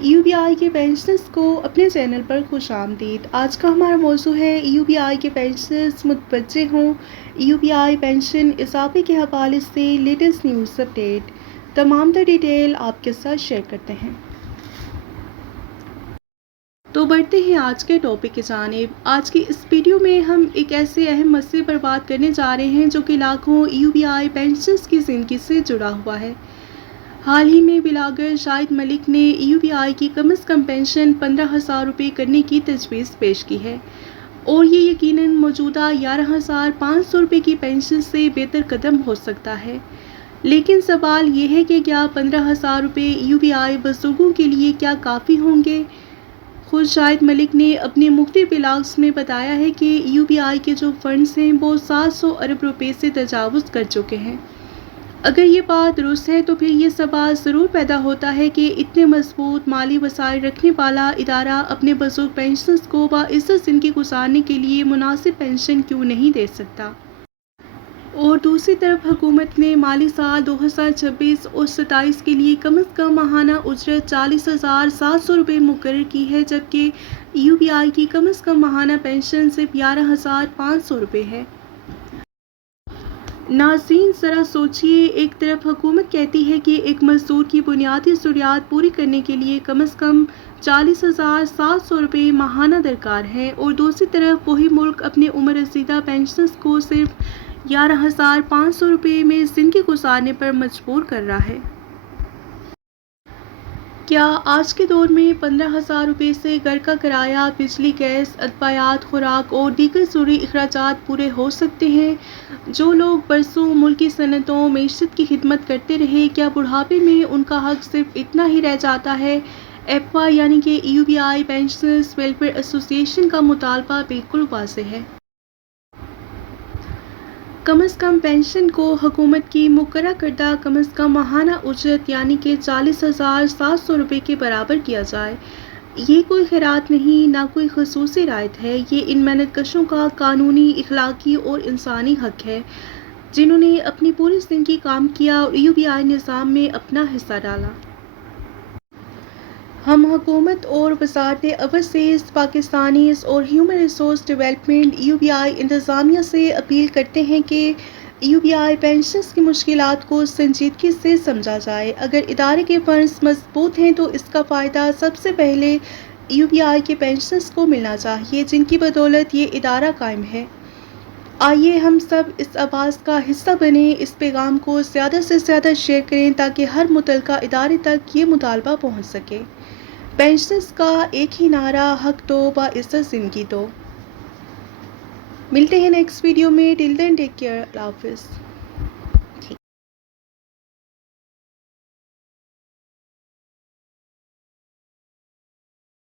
UBI کے pensioners کو اپنے چینل پر خوش آمدید۔ آج کا ہمارا موضوع ہے UBI کے پینشنرز متوجہ ہوں۔ UBI پینشن اضافے کے حوالے سے لیٹسٹ نیوز اپڈیٹ، تمام تر ڈیٹیل آپ کے ساتھ شیئر کرتے ہیں۔ تو بڑھتے ہیں آج کے ٹاپک کی جانب۔ آج کی اس ویڈیو میں ہم ایک ایسے اہم مسئلے پر بات کرنے جا رہے ہیں جو کہ لاکھوں UBI پینشنرز کی زندگی سے جڑا ہوا ہے۔ حال ہی میں بلاگر شاہد ملک نے UBI کی کم از کم پینشن 15,000 روپے کرنے کی تجویز پیش کی ہے، اور یہ یقیناً موجودہ 11,500 روپے کی پینشن سے بہتر قدم ہو سکتا ہے۔ لیکن سوال یہ ہے کہ کیا 15,000 روپے UBI بزرگوں کے لیے کیا کافی ہوں گے؟ خود شاہد ملک نے اپنے مختلف بلاگز میں بتایا ہے کہ UBI کے جو فنڈز ہیں وہ 700 ارب روپے سے تجاوز کر چکے ہیں۔ اگر یہ بات درست ہے تو پھر یہ سوال ضرور پیدا ہوتا ہے کہ اتنے مضبوط مالی وسائل رکھنے والا ادارہ اپنے بزرگ پینشنرز کو باعزت زندگی گزارنے کے لیے مناسب پینشن کیوں نہیں دے سکتا؟ اور دوسری طرف حکومت نے مالی سال 2026 اور 27 کے لیے کم از کم ماہانہ اجرت 40,700 روپے مقرر کی ہے، جبکہ UBI کی کم از کم ماہانہ پینشن صرف 11,500 روپے ہے۔ ناظرین ذرا سوچیے، ایک طرف حکومت کہتی ہے کہ ایک مزدور کی بنیادی ضروریات پوری کرنے کے لیے کم از کم 40,700 روپے ماہانہ درکار ہے، اور دوسری طرف وہی ملک اپنے عمر رسیدہ پینشنرز کو صرف 11,500 روپے میں زندگی گزارنے پر مجبور کر رہا ہے۔ کیا آج کے دور میں 15,000 روپے سے گھر کا کرایہ، بجلی، گیس، ادویات، خوراک اور دیگر ضروری اخراجات پورے ہو سکتے ہیں؟ جو لوگ برسوں ملکی صنعتوں معیشت کی خدمت کرتے رہے، کیا بڑھاپے میں ان کا حق صرف اتنا ہی رہ جاتا ہے؟ ایپوا یعنی کہ UBI پینشنرز ویلفیئر ایسوسی ایشن کا مطالبہ بالکل واضح ہے۔ کم از کم پینشن کو حکومت کی مقررہ کردہ کم از کم ماہانہ اجرت یعنی کہ 40,700 روپے کے برابر کیا جائے۔ یہ کوئی خیرات نہیں، نہ کوئی خصوصی رعایت ہے، یہ ان محنت کشوں کا قانونی، اخلاقی اور انسانی حق ہے جنہوں نے اپنی پوری زندگی کام کیا اور UBI نظام میں اپنا حصہ ڈالا۔ ہم حکومت اور وزارت اوورسیز پاکستانیز اور ہیومن ریسورس ڈیولپمنٹ UBI انتظامیہ سے اپیل کرتے ہیں کہ UBI پینشنرز کی مشکلات کو سنجیدگی سے سمجھا جائے۔ اگر ادارے کے فنڈز مضبوط ہیں تو اس کا فائدہ سب سے پہلے UBI کے پینشنرز کو ملنا چاہیے، جن کی بدولت یہ ادارہ قائم ہے۔ آئیے ہم سب اس آواز کا حصہ بنیں، اس پیغام کو زیادہ سے زیادہ شیئر کریں تاکہ ہر متعلقہ ادارے تک یہ مطالبہ پہنچ سکے۔ پینشنرز کا ایک ہی نعرہ، حق دو، باعزت زندگی دو۔ ملتے ہیں نیکسٹ ویڈیو میں، ٹل دین ٹیک کیئر، اللہ حافظ۔